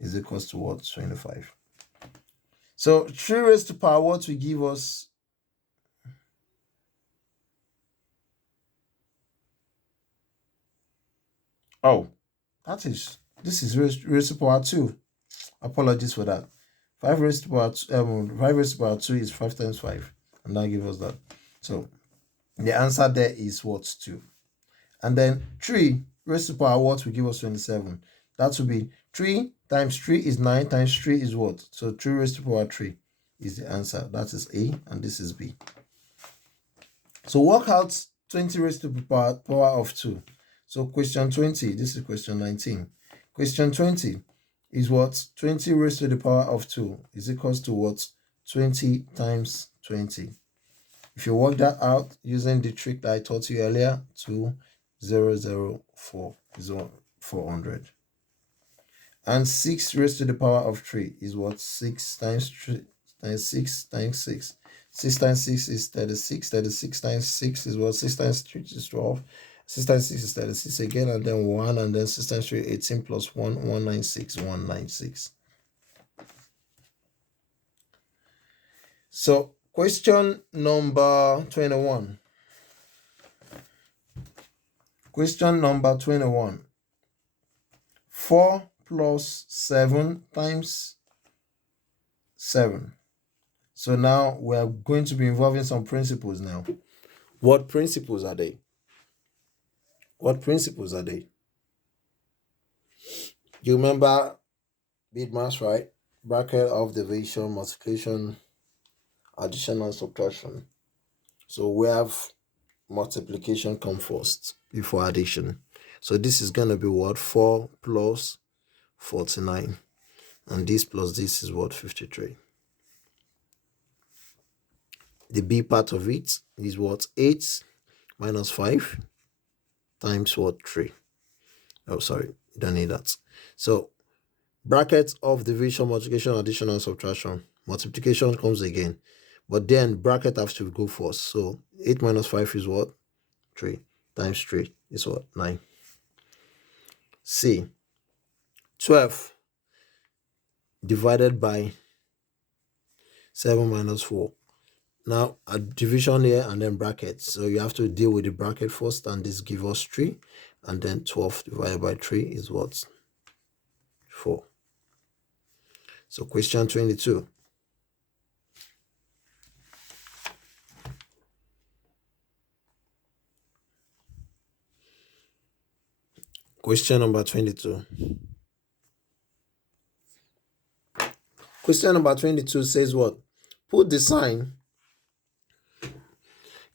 is equals to what? 25. So 3 raised to power what will give us? Oh, this is raised to power 2. Apologies for that. 5 raised to power 5 raised to power 2 is 5 times 5, and that gives us that. So the answer there is what? 2. And then 3 raised to power what will give us 27. That will be 3 times 3 is 9 times 3 is what? So 3 raised to power 3 is the answer. That is A and this is B. So work out 20 raised to the power of 2. So question 20, this is question 19. Question 20 is what? 20 raised to the power of 2 is equals to what? 20 times 20. If you work that out using the trick that I taught you earlier, 2004 is what? 400. And 6 raised to the power of 3 is what? 6 times 3 times 6 times 6. 6 times 6 is 36. 36 times 6 is what? 6 times 3 is 12. 6 times 6 is 36 again, and then 1, and then 6 times 3, 18 plus 1, 196, 196. So, question number 21. Question number 21. 4 plus 7 times 7. So now we are going to be involving some principles now. What principles are they? What principles are they? You remember big maths, right? Bracket of division, multiplication, addition, and subtraction. So we have multiplication come first before addition. So this is going to be what? 4 plus 49. And this plus this is what? 53. The B part of it is what? 8 minus 5 times what? 3. Oh, sorry, you don't need that. So bracket of division, multiplication, addition, and subtraction. Multiplication comes again, but then bracket has to go first. So 8 minus 5 is what? 3 times 3 is what? 9. C. 12 divided by 7 minus 4. now a division here and then brackets. So you have to deal with the bracket first, and this give us 3, and then 12 divided by 3 is what? 4. So question 22. Question number 22. Question number 22 says what? Put the sign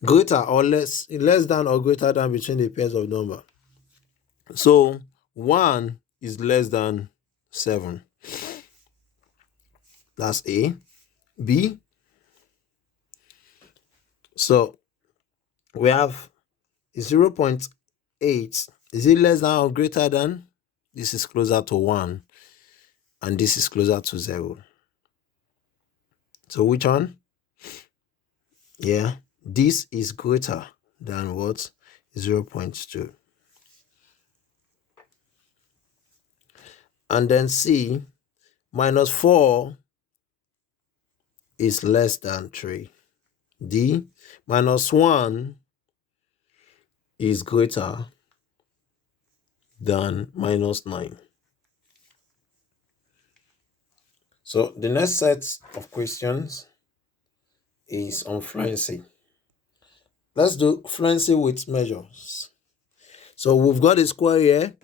greater or less than or greater than between the pairs of number. So 1 is less than 7. That's A. B. So we have 0.8. Is it less than or greater than? This is closer to 1, and this is closer to 0. So which one? Yeah, this is greater than what? 0.2. And then C, -4 is less than 3. D, -1 is greater than -9. So the next set of questions is on fluency. Let's do fluency with measures. So we've got a square here.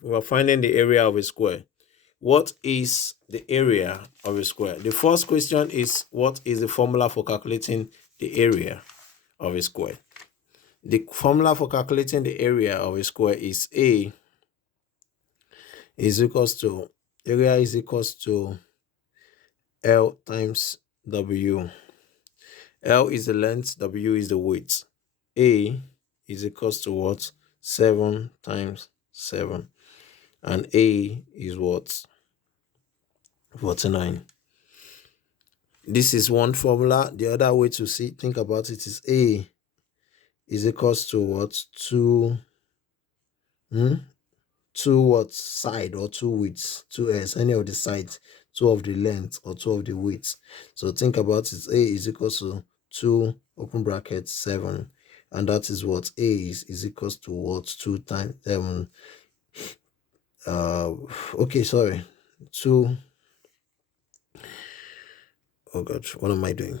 We're finding the area of a square. What is the area of a square? The first question is, what is the formula for calculating the area of a square? The formula for calculating the area of a square is A is equals to, area is equals to L times W. L is the length, W is the width. A is equals to what? 7 times 7. And A is what? 49. This is one formula. The other way to think about it is A is equals to what? 2 what side or 2 widths, 2 ends, any of the sides, 2 of the length or 2 of the widths. So think about it. A is equals to 2 open bracket 7, and that is what A is equals to what? 2 times 7. Okay, sorry, 2. Oh god, what am I doing?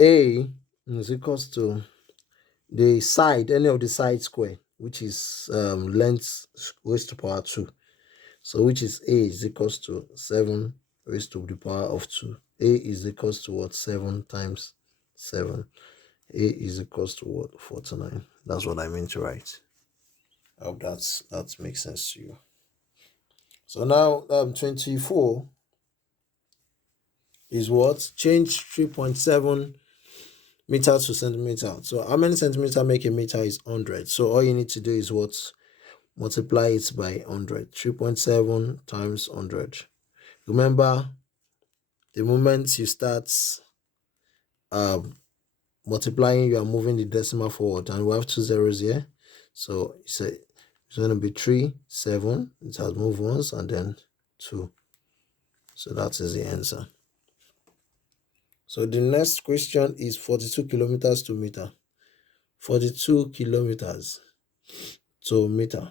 A is equals to the side, any of the side square, which is length raised to power 2. So which is A is equals to 7 raised to the power of 2. A is equals to what? 7 times 7. A is equals to what? 49. That's what I meant to write. I hope that makes sense to you. So now 24 is what? Change 3.7 meters to centimeter. So how many centimeter make a meter is 100. So all you need to do is what? Multiply it by 100. 3.7 times 100. Remember, the moment you start multiplying, you are moving the decimal forward, and we have 2 zeros here. So it's going to be 3, 7. It has moved once, and then 2. So that is the answer. So the next question is 42 kilometers to meter. 42 kilometers to meter.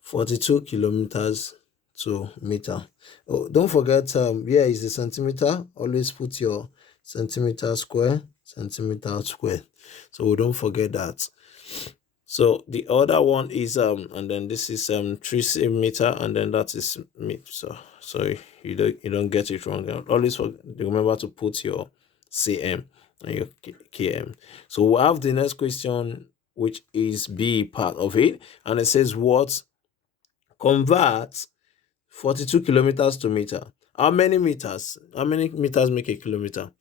42 kilometers to meter. Oh, don't forget, here is the centimeter. Always put your centimeter square. So we don't forget that. So the other one is and then this is 3 meter, and then that is meter. So you don't get it wrong. Always remember to put your cm and your km. So we have the next question, which is B part of it, and it says what? Convert 42 kilometers to meter. How many meters? How many meters make a kilometer?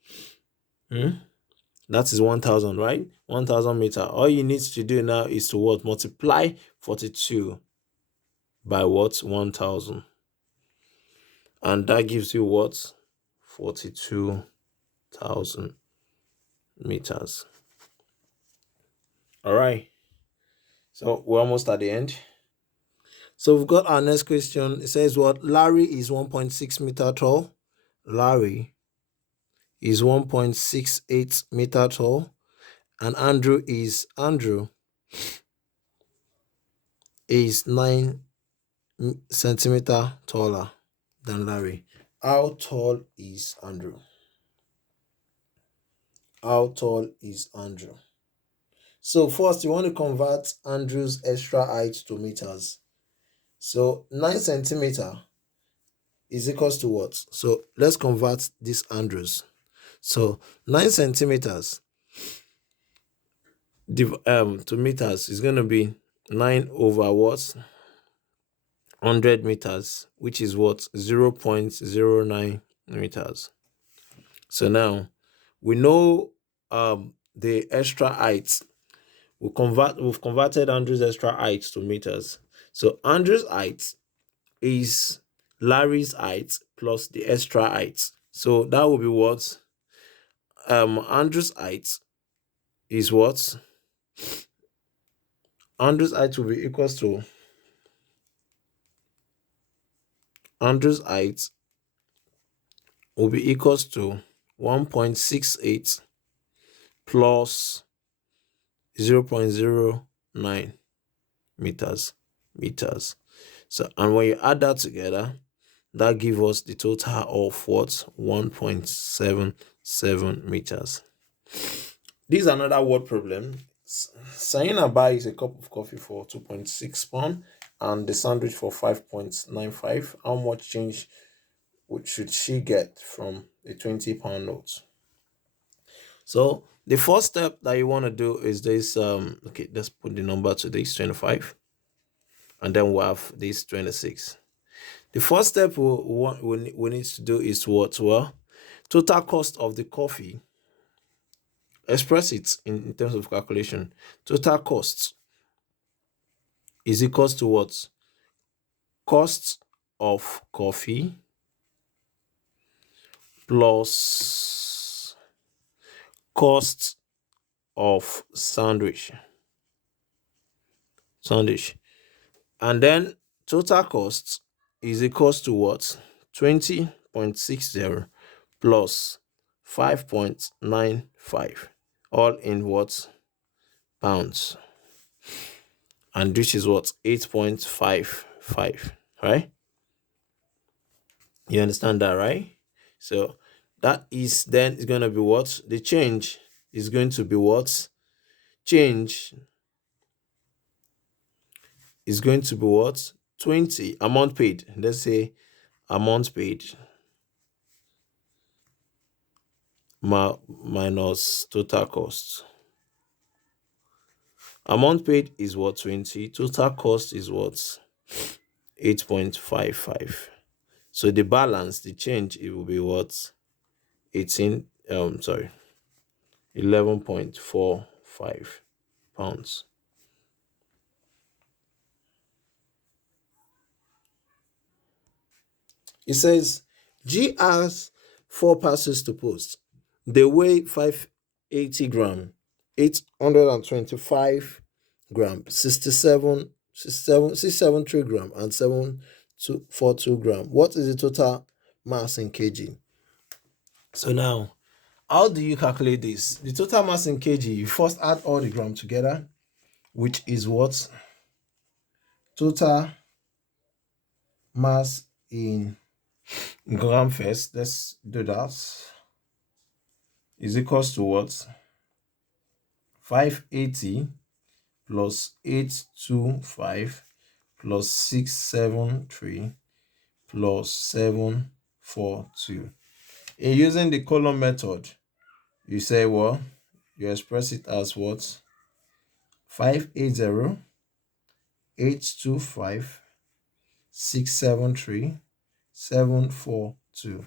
That is 1,000, right? 1,000 meter. All you need to do now is to what? Multiply 42 by what? 1,000. And that gives you what? 42,000 meters. All right. So we're almost at the end. So we've got our next question. It says what? Larry is 1.6 meter tall. Larry is 1.68 meter tall. And Andrew is 9 centimeter taller than Larry. How tall is Andrew? How tall is Andrew? So first you want to convert Andrew's extra height to meters. So 9 centimeter is equals to what? So let's convert this Andrews. So 9 centimeters to meters is going to be 9 over what? 100 meters, which is what? 0.09 meters. So now we know the extra height. We've converted Andrew's extra height to meters. So Andrew's height is Larry's height plus the extra height. So that will be what? Andrew's height is what? Andrew's height will be equals to Andrew's height will be equals to 1.68 plus 0.09 meters. So, and when you add that together, that gives us the total of what? 1.77 meters. This is another word problem. Sayina buys a cup of coffee for 2.6 pounds and the sandwich for 5.95. How much change should she get from a 20-pound note? So the first step that you want to do is this. Okay, let's put the number to this 25, and then we'll have this 26. The first step we need to do is what? Well, total cost of the coffee. Express it in terms of calculation. Total cost is equals to what? Cost of coffee plus cost of sandwich. And then total cost is equals to what? 20.60 plus 5.95, all in what? Pounds. And this is what? 8.55, right? You understand that, right? So that is then is going to be what? The change is going to be what? Change is going to be what? 20 amount paid. Let's say amount paid minus total cost. Amount paid is what? 20. Total cost is what? 8.55. So the balance, the change, it will be what? 11.45 pounds. It says G has 4 parcels to post. They weigh 580 gram, 825 gram, 673 gram, and 742 gram. What is the total mass in kg? So now, how do you calculate this? The total mass in kg, you first add all the gram together, which is what? Total mass in gram first. Let's do that. Is equals to what? 580 plus 825 plus 673 plus 742. In using the column method, you say what? You express it as what? 580, 825, 673, 742.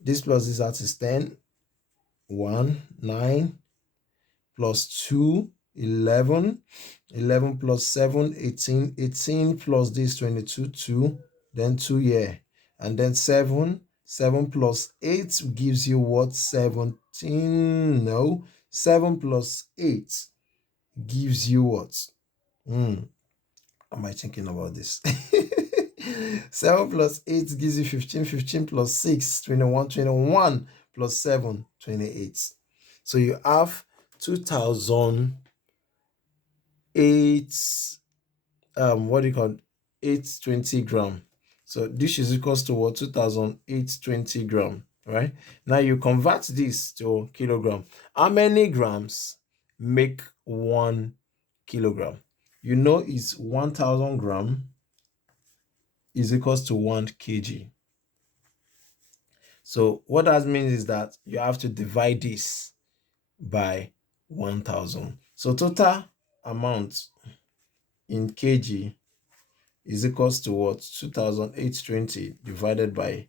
This plus this out is 10. 1, 9 plus 2, 11. 11 plus 7, 18. 18 plus this 22, 2. Then 2 here. And then 7. 7 plus 8 gives you what? 17. No. 7 plus 8 gives you what? am I thinking about this? 7 plus 8 gives you 15. 15 plus 6, 21. 21 plus 7, 28. So you have 2008, what do you call it? 820 gram. So this is equals to what? 2820 gram, right? Now you convert this to kilogram. How many grams make 1 kilogram? You know it's 1000 gram is equals to 1 kg. So what that means is that you have to divide this by 1000. So total amount in kg is equals to what? 2820 divided by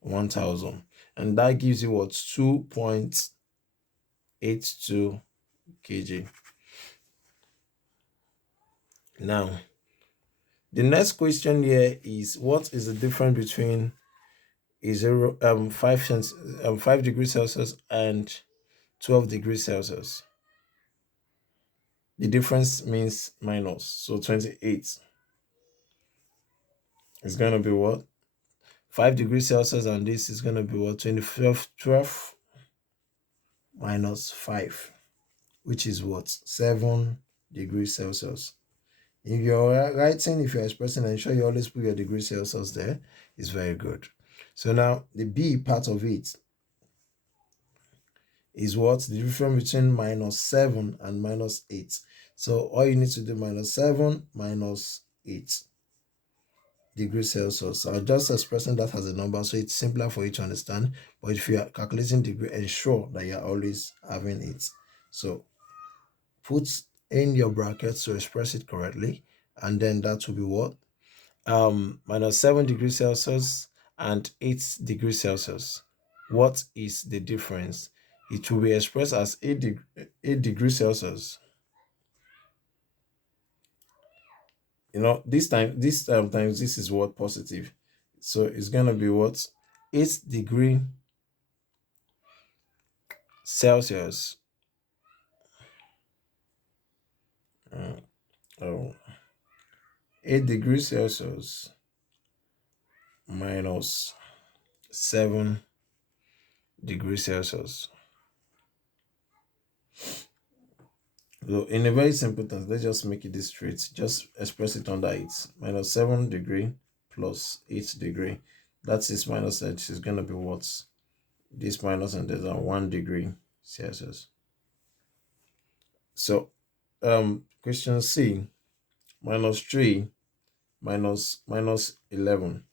1000. And that gives you what? 2.82 kg. Now, the next question here is, what is the difference between a 5 degrees Celsius and 12 degrees Celsius? The difference means minus. So 28 is going to be what? 5 degrees Celsius, and this is going to be what? 12 minus 5, which is what? 7 degrees Celsius. If you're writing, if you're expressing, ensure you always put your degrees Celsius there. It's very good. So now the B part of it is what? The difference between minus 7 and minus 8. So all you need to do, minus 7 minus 8 degrees Celsius. So I'm just expressing that as a number, so it's simpler for you to understand. But if you are calculating degree, ensure that you're always having it. So put in your brackets to express it correctly, and then that will be what? Minus 7 degrees Celsius and 8 degrees Celsius. What is the difference? It will be expressed as 8 degrees Celsius. You know, this times this is what? Positive. So it's gonna be what? 8 degree Celsius. Oh, 8 degrees Celsius minus 7 degrees Celsius. So in a very simple terms, let's just make it this straight. Just express it under it. Minus 7 degree plus 8 degree. That is minus h is going to be what? This minus, and there's a 1 degree Celsius. So question C, minus 3 minus 11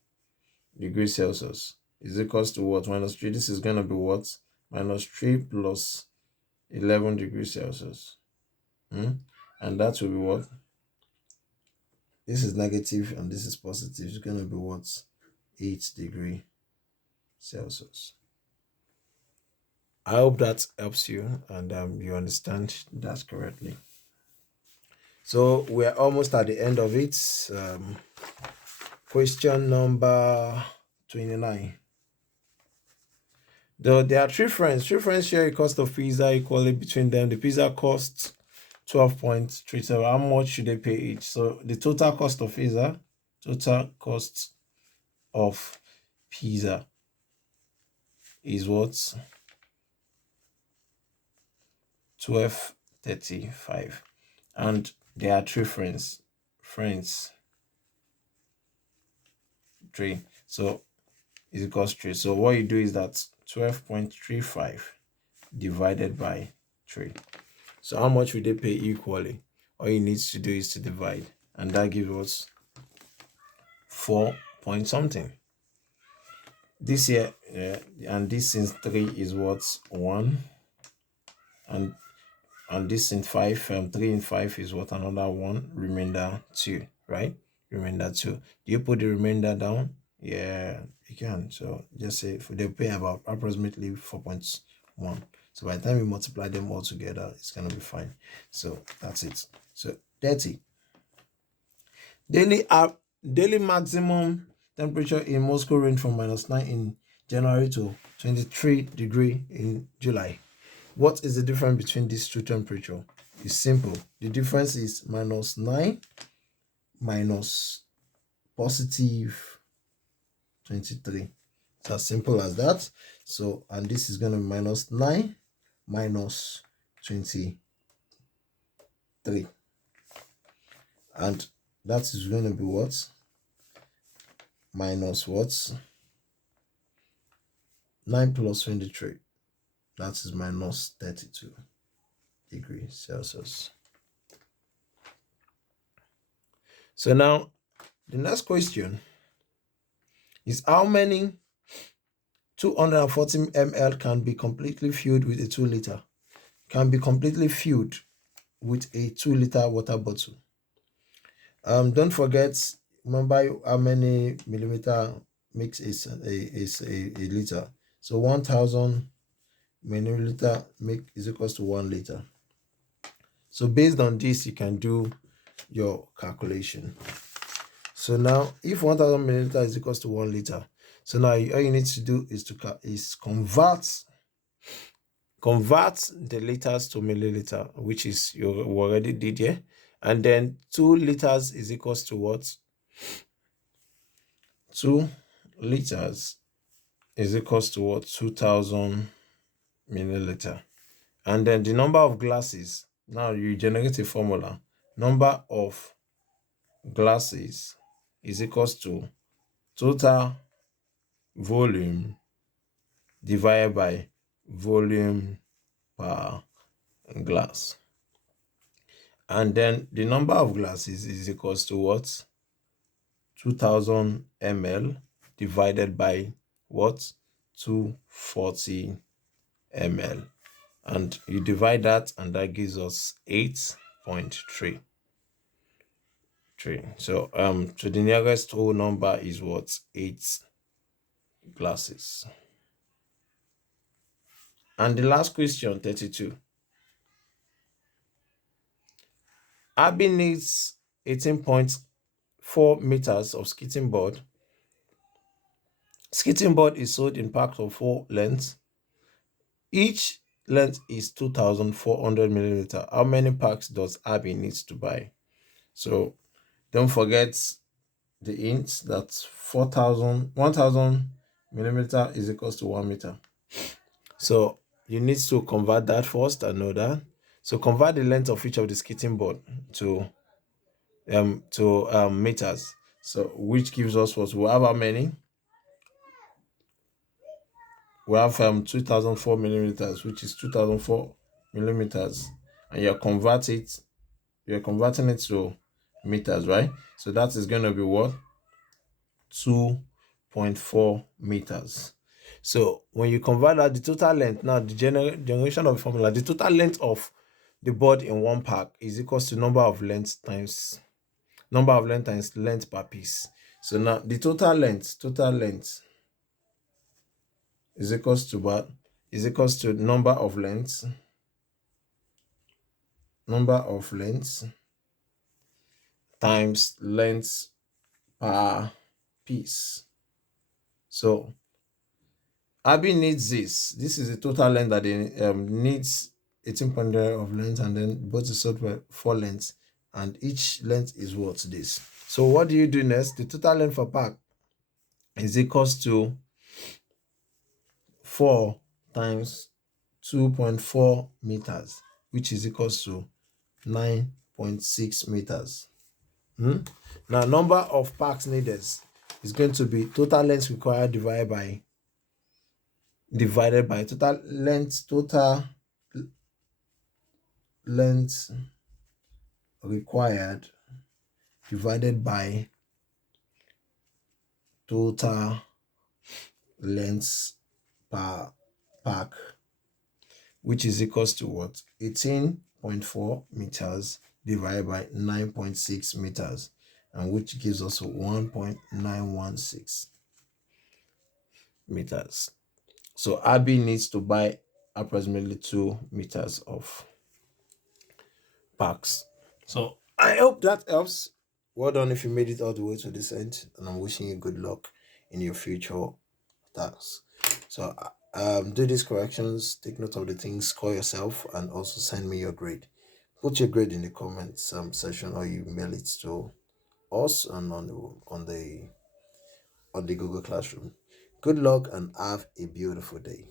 degrees Celsius is equals to what? Minus 3. This is going to be what? Minus 3 plus 11 degrees Celsius. And that will be what? This is negative and this is positive. It's going to be what? 8 degrees Celsius. I hope that helps you and you understand that correctly. So we're almost at the end of it. Question number 29. Though there are three friends share a cost of pizza equally between them. The pizza costs 12.37. How much should they pay each? So the total cost of pizza is what? 12.35. And there are three friends. Three. So it equals 3. So what you do is that 12.35 divided by 3. So how much will they pay equally? All you need to do is to divide, and that gives us 4 point something. This here, and this in 3 is what? 1, and this in 5, 3 in 5 is what? Another 1, remainder 2, right? Remainder 2. Do you put the remainder down? Yeah, you can. So just say they pay about approximately 4.1. So by the time you multiply them all together, it's gonna be fine. So that's it. So 30. Daily maximum temperature in Moscow range from -9 in January to 23 degree in July. What is the difference between these two temperatures? It's simple. The difference is -9 minus positive 23. It's as simple as that. So, and this is going to be minus 9 minus 23. And that is going to be what? Minus what? 9 plus 23. That is minus 32 degrees Celsius. So now, the next question is how many 240 ml can be completely filled with a 2 liter? Can be completely filled with a 2 liter water bottle. Don't forget, remember how many millimeter makes a liter. So 1000 milliliter is equals to 1 liter. So based on this, you can do your calculation. So now, if 1000 milliliter is equals to 1 liter, so now all you need to do is convert the liters to milliliter, which is you already did here, and then 2 liters is equals to what? 2 liters is equals to what? 2000 milliliter. And then the number of glasses, now you generate a formula. Number of glasses is equals to total volume divided by volume per glass. And then the number of glasses is equals to what? 2000 ml divided by what? 240 ml. And you divide that, and that gives us 8.3. So to the nearest whole number is what? 8 glasses. And the last question, 32. Abby needs 18.4 meters of skating board. Skating board is sold in packs of 4 lengths. Each length is 2400 milliliter. How many packs does Abby needs to buy? So don't forget the inch. That's 1000 millimeter is equals to 1 meter. So you need to convert that first and know that. So convert the length of each of the skating board to meters. So which gives us what? We have how many? We have 2004 millimeters, which is 2004 millimeters, and you're converting it to meters, right? So that is going to be what? 2.4 meters. So when you convert that, the total length, now the generation of the formula, the total length of the board in one pack is equals to number of length times length per piece. So now the total length is equals to what? Is equals to number of lengths times length per piece. So Abby needs this. This is the total length that they needs 18 of length, and then both is sold for 4 lengths, and each length is what? This. So what do you do next? The total length for pack is equals to 4 times 2.4 meters, which is equals to 9.6 meters. Now, number of packs needed is going to be total length required divided by total length required divided by total length per pack, which is equals to what? 18.4 meters divided by 9.6 meters, and which gives us 1.916 meters. So Abby needs to buy approximately 2 meters of packs. So I hope that helps. Well done if you made it all the way to this end, and I'm wishing you good luck in your future tasks. So do these corrections, take note of the things, score yourself, and also send me your grade. Put your grade in the comments section, or you mail it to us and on the Google Classroom. Good luck and have a beautiful day.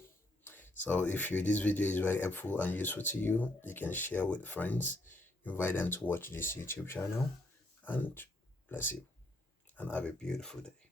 So if this video is very helpful and useful to you, you can share with friends, invite them to watch this YouTube channel, and bless you and have a beautiful day.